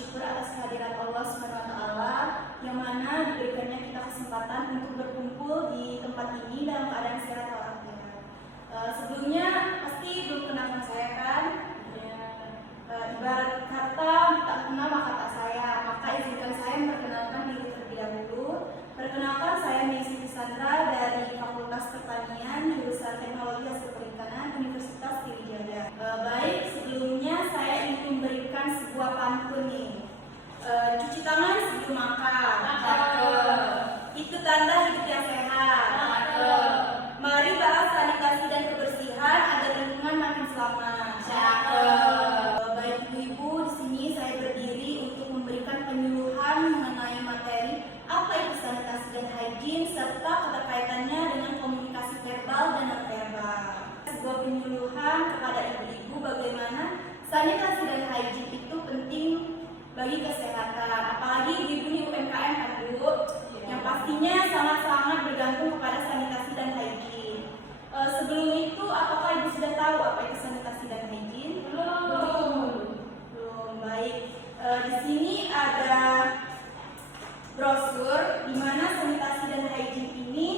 bersyukur atas kehadiran Allah SWT yang mana diberikannya kita kesempatan untuk berkumpul di tempat ini dalam keadaan sehat walafiat. Sebelumnya pasti belum kenal saya kan? Ibarat kata tak kenal maka tak sayang, maka izinkan saya memperkenalkan diri terlebih dahulu. Perkenalkan, saya Siti Sandra dari Fakultas Pertanian, jurusan Teknologi Hasil Perikanan, Universitas Sriwijaya. Baik, sebelumnya saya ingin memberikan sebuah pantun nih. Cuci tangan sebelum makan. Itu tanda hidup yang sehat. Mari bahas sanitasi dan kebersihan agar lingkungan makin selamat. Baik ibu-ibu, di sini saya berdiri untuk memberikan penyuluhan mengenai materi apa itu sanitasi dan hygiene serta keterkaitannya dengan komunikasi verbal dan non-verbal. Sebuah penyuluhan kepada ibu-ibu bagaimana sanitasi dan hygiene itu penting bagi kesehatan, apalagi ibu-ibu ini UMKM kan Bu, yang pastinya sangat-sangat bergantung kepada sanitasi dan hygiene. Sebelum itu, apakah ibu sudah tahu apa itu sanitasi dan hygiene? Belum. Baik. Di sini ada brosur di mana sanitasi dan hygiene ini,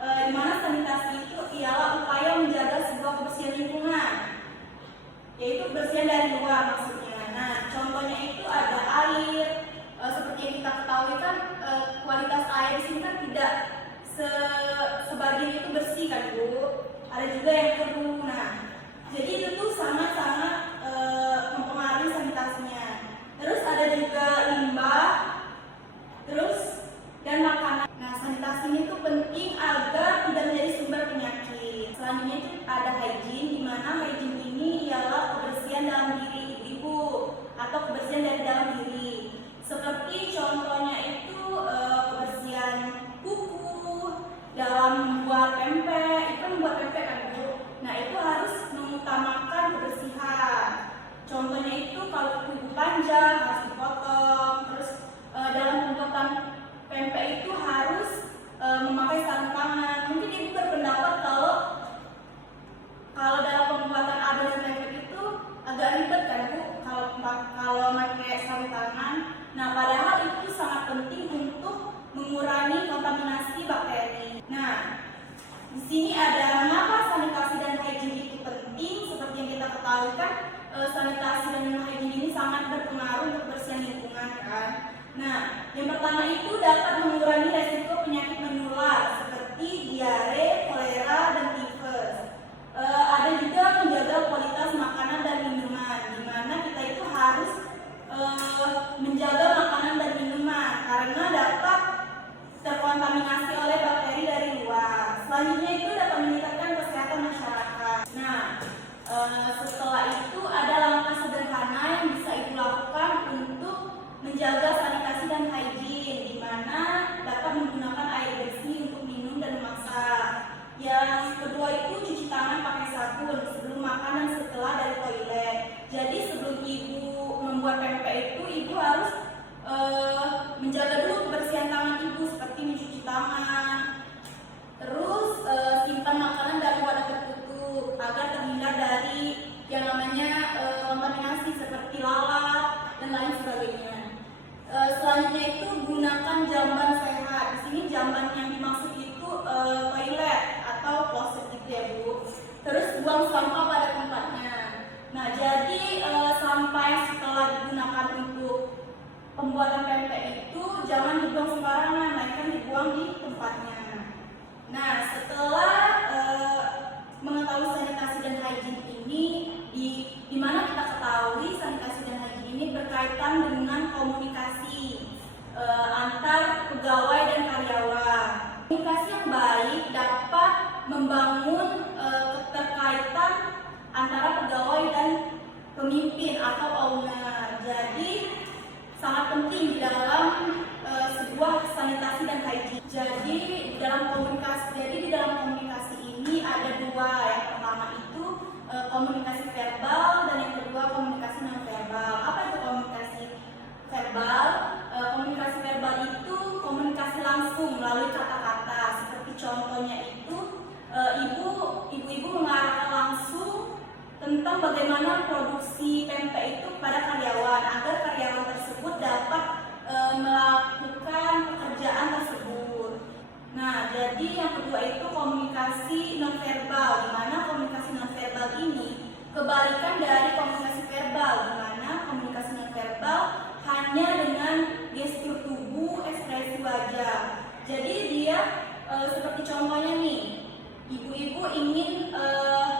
di mana sanitasi itu ialah upaya menjaga sebuah kebersihan lingkungan, yaitu kebersihan dari luar maksudnya. Nah, contohnya itu ada air. Seperti yang kita ketahui kan, kualitas air di sini kan tidak sebagian itu bersih kan Bu. Ada juga yang keruh. Nah, jadi itu tuh sangat-sangat mempengaruhi sanitasinya. Terus ada juga limbah, terus dan makanan. Nah, sanitasi ini tuh penting agar tidak menjadi sumber penyakit. Selanjutnya itu ada hygiene, di mana hygiene ini ialah kebersihan dalam diri ibu atau kebersihan dari dalam diri. Seperti contohnya itu kebersihan kuku dalam membuat pempek. Itu membuat pempek kan Bu. Nah, itu harus mengutamakan kebersihan. Contohnya itu kalau kuku panjang harus dipotong. Terus dalam pembuatan pempek itu harus memakai sarung tangan. Mungkin ibu berpendapat kalau dalam pembuatan adonan pempek itu agak ribet kan Bu, kalau pakai sarung tangan. Nah, padahal itu sangat penting untuk mengurangi kontaminasi bakteri. Nah, di sini ada mengapa sanitasi dan hygiene itu penting. Seperti yang kita ketahui kan, sanitasi dan hygiene ini sangat berpengaruh untuk kebersihan lingkungan kan. Nah, yang pertama itu dapat mengurangi resiko penyakit menular seperti diare, kolera, dan tifus. Ada juga menjaga kualitas makanan dan minuman, di mana kita itu harus menjaga makanan dan minuman karena dapat terkontaminasi oleh bakteri dari luar. Selanjutnya itu dapat meningkatkan kesehatan masyarakat. Nah, setelah itu ada langkah sederhana yang bisa ibu lakukan untuk menjaga sanitasi dan hygiene, di mana dapat menggunakan air bersih untuk minum dan memasak. Yang kedua itu cuci tangan pakai sabun sebelum makan dan setelah dari toilet. Jadi sebelum ibu membuat pempek itu, ibu harus menjaga dulu kebersihan tangan ibu seperti mencuci tangan. Terus simpan makanan dalam wadah tertutup agar terhindar dari yang namanya kontaminasi seperti lalat dan lain sebagainya. Selanjutnya itu gunakan jamban sehat. Di sini jamban yang dimaksud itu toilet atau kloset gitu ya Bu. Terus buang sampah pada tempatnya. Nah, jadi sampai setelah digunakan untuk pembuatan pempek itu jangan dibuang sembarangan, melainkan dibuang di tempatnya. Nah, setelah mengetahui sanitasi dan hygiene ini, di mana kita ketahui sanitasi dan hygiene ini berkaitan dengan komunikasi antar pegawai dan karyawan. Komunikasi yang baik dapat membangun keterkaitan antara pegawai dan pemimpin atau owner. Jadi sangat penting di dalam sebuah sanitasi dan hygiene. Jadi di dalam komunikasi ini ada dua. Yang pertama itu komunikasi verbal dan yang kedua komunikasi non verbal. Apa itu komunikasi verbal? Komunikasi verbal itu komunikasi langsung melalui kata-kata. Seperti contohnya itu ibu-ibu mengarahkan langsung tentang bagaimana produksi pempek itu pada karyawan agar karyawan tersebut tersebut dapat melakukan pekerjaan tersebut. Nah, jadi yang kedua itu komunikasi nonverbal, di mana komunikasi nonverbal ini kebalikan dari komunikasi verbal, di mana komunikasi nonverbal hanya dengan gestur tubuh, ekspresi wajah. Jadi dia seperti contohnya nih, ibu-ibu ingin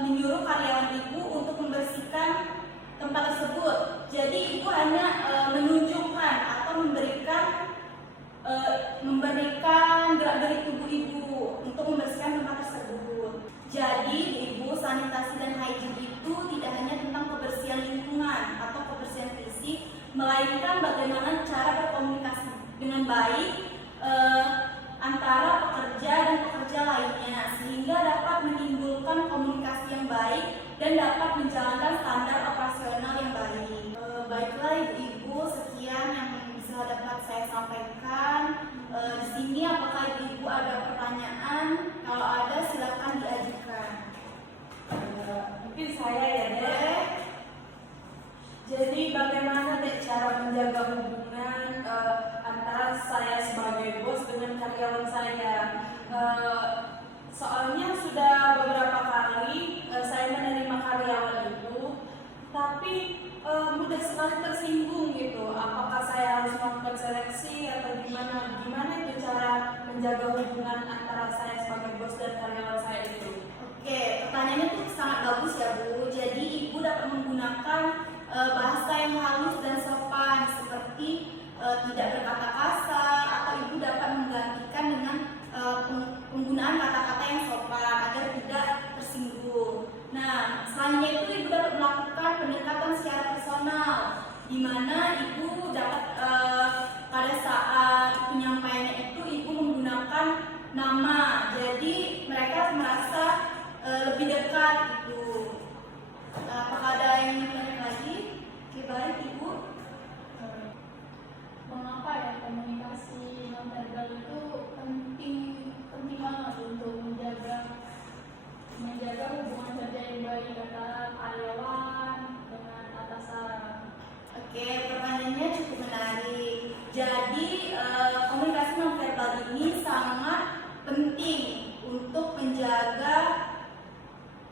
menyuruh karyawan ibu untuk membersihkan tempat tersebut. Jadi ibu hanya menunjukkan atau memberikan gerak-gerik tubuh ibu untuk membersihkan tempat tersebut. Jadi ibu, sanitasi dan hygiene itu tidak hanya tentang kebersihan lingkungan atau kebersihan fisik, melainkan bagaimana cara berkomunikasi dengan baik antara pekerja dan pekerja lainnya, sehingga dapat menimbulkan komunikasi yang baik dan dapat menjalankan standar operasional yang baik. Baiklah ibu-ibu, sekian yang bisa dapat saya sampaikan. Di sini apakah ibu-ibu ada pertanyaan? Kalau ada silakan diajukan. Mungkin saya ya Dek. Jadi bagaimana Dek cara menjaga hubungan antara saya sebagai bos dengan karyawan saya? Soalnya sudah beberapa kali saya menerima karyawan itu, tapi mudah sekali tersinggung gitu. Apakah saya harus melakukan seleksi atau gimana? Gimana itu cara menjaga hubungan antara saya sebagai bos dan karyawan saya itu? Oke, pertanyaannya itu sangat bagus ya Bu. Jadi ibu dapat menggunakan bahasa yang halus dan sopan, seperti tidak berkata kasar, atau ibu dapat menggantikan dengan penggunaan kata-kata yang sopan agar tidak tersinggung. Nah, selanjutnya itu ibu dapat melakukan pendekatan secara personal, di mana ibu dapat pada saat penyampaiannya itu ibu menggunakan nama, jadi mereka merasa lebih dekat itu. Apakah ada yang ingin lagi? Oke, baik ibu. Mengapa ya komunikasi nonverbal itu penting banget untuk menjaga hubungan kerja yang baik antara karyawan dengan atasan. Oke, pertanyaannya cukup menarik. Jadi komunikasi nonverbal ini sangat penting untuk menjaga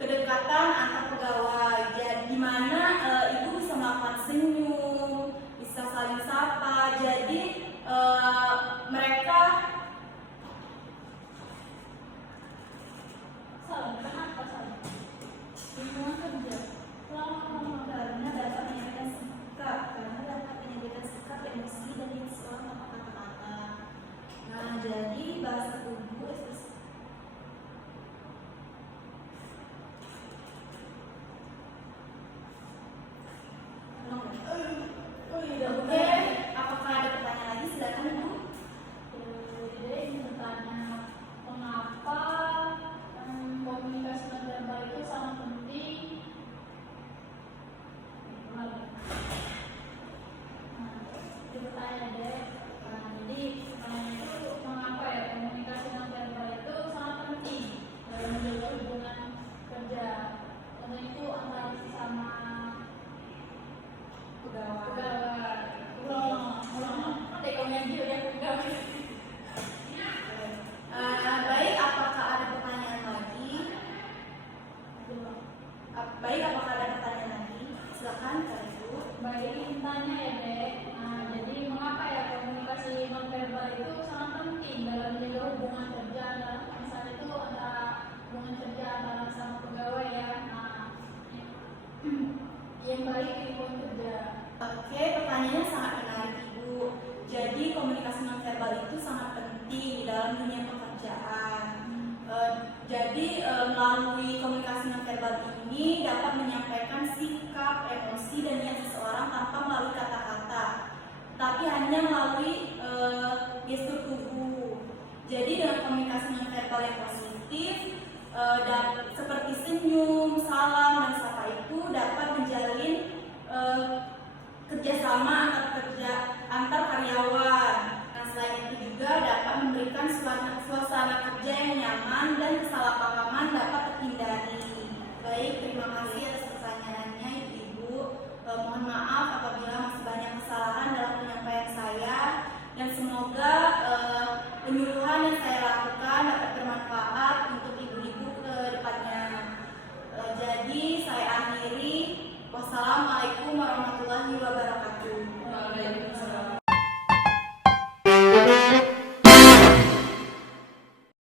kedekatan antar pegawai. Jadi di mana ibu bisa melakukan senyum, bisa saling sapa. Jadi mereka Kenapa salah? Hubungan kerja karena dapat menyampaikan sikap, emosi dan seseorang tanpa kata-kata. Nah, jadi bahasa tubuh ekspresi. Oke, apakah ada pertanyaan lagi? Silakan Bu. Jadi ingin bertanya, mengapa komunikasi nonverbal itu sangat penting? Nah, itu bertanya deh. Jadi itu mengapa ya komunikasi nonverbal itu sangat penting dalam menjaga hubungan kerja? Karena itu antara sama pegawai. Dek kamu yang gitu ya pegawai. Baik, apakah ada pertanyaan lagi? Baik, apakah ada pertanyaan lagi? Silakan Kak Ibu. Baik, ingin tanya ya Dek. Jadi mengapa ya komunikasi nonverbal itu sangat penting dalam menjaga hubungan kerja, misalnya itu antara hubungan kerja antara sama pegawai ya. Yang baik di lingkungan kerja. Oke, pertanyaannya sangat menarik Ibu. Jadi komunikasi nonverbal itu sangat penting di dalam dunia pekerjaan. Jadi melalui komunikasi nonverbal ini dapat menyampaikan sikap, emosi dan niat seseorang tanpa melalui kata-kata, tapi hanya melalui gestur tubuh. Jadi dengan komunikasi nonverbal yang positif, dan seperti senyum, salam dan